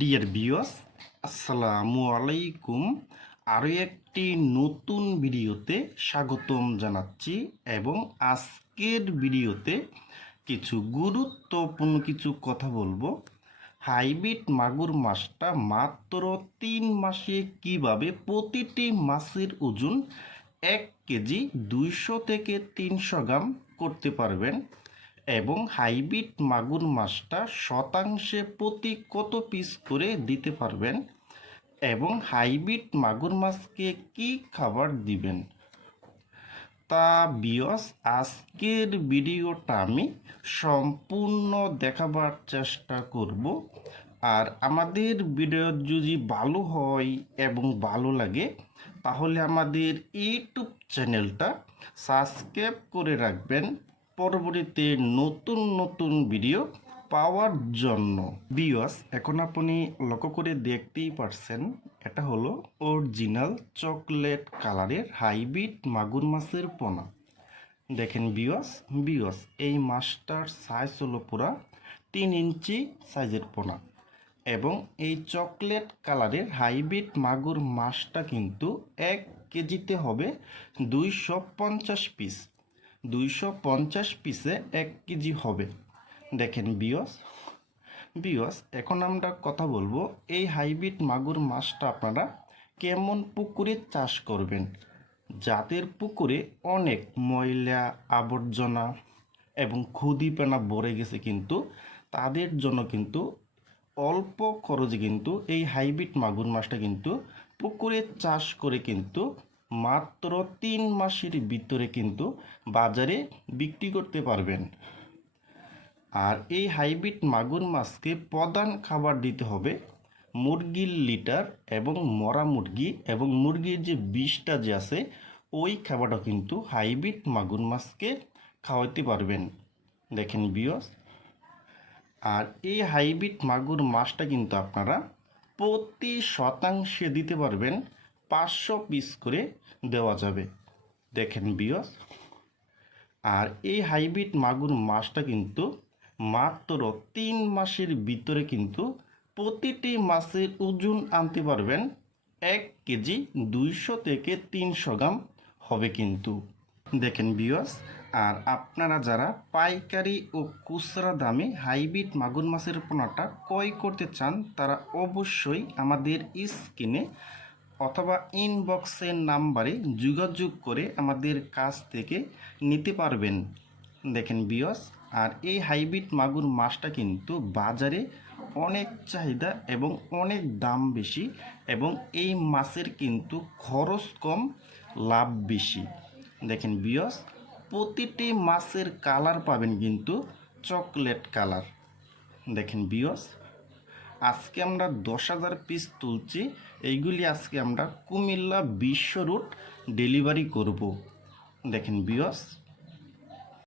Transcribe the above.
Dear viewers, আসসালামু আলাইকুম। আরও একটি নতুন ভিডিওতে স্বাগতম জানাচ্ছি এবং আজকের ভিডিওতে কিছু গুরুত্বপূর্ণ কিছু কথা বলবো। হাইব্রিড মাগুর মাছটা মাত্র 3 মাসে কিভাবে প্রতিটি মাছের ওজন 1 কেজি 200 থেকে 300 গ্রাম করতে পারবেন এবং হাইব্রিড মাগুর মাছটা শতাংশে প্রতি কত পিস করে দিতে পারবেন এবং হাইব্রিড মাগুর মাছকে কি খাবার দিবেন, তা ভিউয়ার্স আজকের ভিডিওটা আমি সম্পূর্ণ দেখাবার চেষ্টা করব। আর আমাদের ভিডিও যদি ভালো হয় এবং ভালো লাগে তাহলে আমাদের ইউটিউব চ্যানেলটা সাবস্ক্রাইব করে রাখবেন পরবর্তীতে নতুন নতুন ভিডিও পাওয়ার জন্য। ভিউয়ার্স, এখন আপনি লক্ষ্য করে দেখতেই পারছেন, এটা হলো অরিজিনাল চকলেট কালারের হাইব্রিড মাগুর মাছের পোনা। দেখেন ভিউয়ার্স এই মাছটার সাইজ হলো পুরা 3 ইঞ্চি সাইজের পোনা এবং এই চকলেট কালারের হাইব্রিড মাগুর মাছটা কিন্তু 1 কেজিতে হবে 250 পিস। 250 পিসে 1 কেজি হবে। দেখেন ভিউয়ার্স এখন আমরা কথা বলবো এই হাইব্রিড মাগুর মাছটা আপনারা কেমন পুকুরে চাষ করবেন। যাদের পুকুরে অনেক ময়লা আবর্জনা এবং ক্ষুদিপেনা ভরে গেছে কিন্তু তাদের জন্য কিন্তু অল্প খরচে কিন্তু এই হাইব্রিড মাগুর মাছটা কিন্তু পুকুরে চাষ করে কিন্তু মাত্র 3 মাসের ভিতরে কিন্তু বাজারে বিক্রি করতে পারবেন। আর এই হাইব্রিড মাগুর মাছকে প্রধান খাবার দিতে হবে মুরগির লিটার এবং মরা মুরগি এবং মুরগির যে বিষটা যে আছে ওই খাবারটা কিন্তু হাইব্রিড মাগুর মাছকে খাওয়াতে পারবেন। দেখেন ভিউয়ার্স, আর এই হাইব্রিড মাগুর মাছটা কিন্তু আপনারা প্রতি শতাংশে দিতে পারবেন 500 পিস করে দেওয়া যাবে। দেখেন ভিউয়ার্স, আর এই হাইব্রিড মাগুর মাছটা কিন্তু মাত্র 3 মাসের ভিতরে কিন্তু প্রতিটি মাছের ওজন আনতে পারবেন 1 কেজি 200 থেকে 300 গ্রাম হবে কিন্তু। দেখেন ভিউয়ার্স, আর আপনারা যারা পাইকারি ও খুচরা দামে হাইব্রিড মাগুর মাছের পোনাটা ক্রয় করতে চান তারা অবশ্যই আমাদের স্ক্রিনে অথবা ইনবক্সের নাম্বারে যোগাযোগ করে আমাদের কাছ থেকে নিতে পারবেন। দেখেন ভিউয়ার্স, আর এই হাইব্রিড মাগুর মাছটা কিন্তু বাজারে অনেক চাহিদা এবং অনেক দাম বেশি এবং এই মাছের কিন্তু খরচ কম, লাভ বেশি। দেখেন ভিউয়ার্স, প্রতিটি মাছের কালার পাবেন কিন্তু চকলেট কালার। দেখেন ভিউয়ার্স, আজকে আমরা 10,000 পিস তুলছি, এইগুলি আজকে আমরা কুমিল্লা বিশ্ব রুট ডেলিভারি করব। দেখেন ভিউয়ার্স।